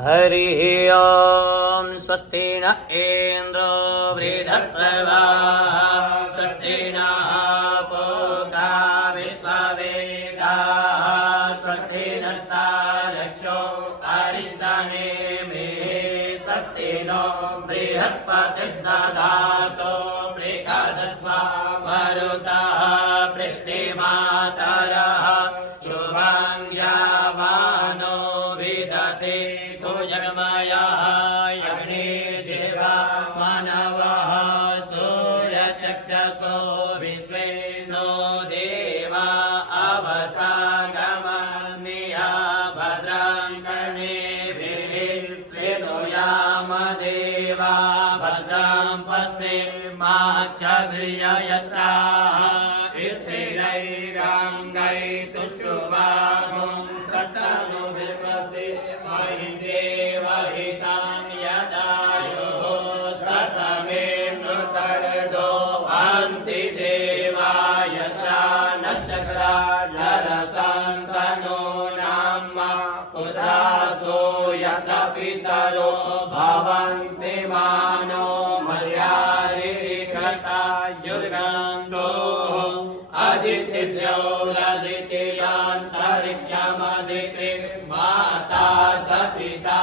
हरिः ॐ स्वस्ति न इन्द्रो वृद्धस्रवाः स्वस्ति नः पूषा विश्ववेदाः स्वस्ति नस्तार्क्ष्यो अरिष्टनेमिः स्वस्ति नो बृहस्पतिर्दधातु बृहदस्वा मरुतः पृष्टिमातरः शुभं यावानो विदते जगमयः अग्निर्जिह्वा मानवः सूर्यचक्षुषो विश्वे नो देवा अवसागमन्या भद्रं कर्णेभिः शृणुयाम देवा भद्रं पश्येमाक्षभिर्यजत्राः स्थिरैरङ्गैस्तुष्टुवागुं सत्तनुभिर्वसे महिदेवहितं यदायुः सतमेन्दु सर्दो अन्ति देवा यत्रा न शक्रा जरसन्तनो नाम पुत्रासो यत्र पितरो भवन्ति मानो मर्यारिकता युर्गन्तो अदितिद्योरदितियान्तरिक्षमदिति माता स पिता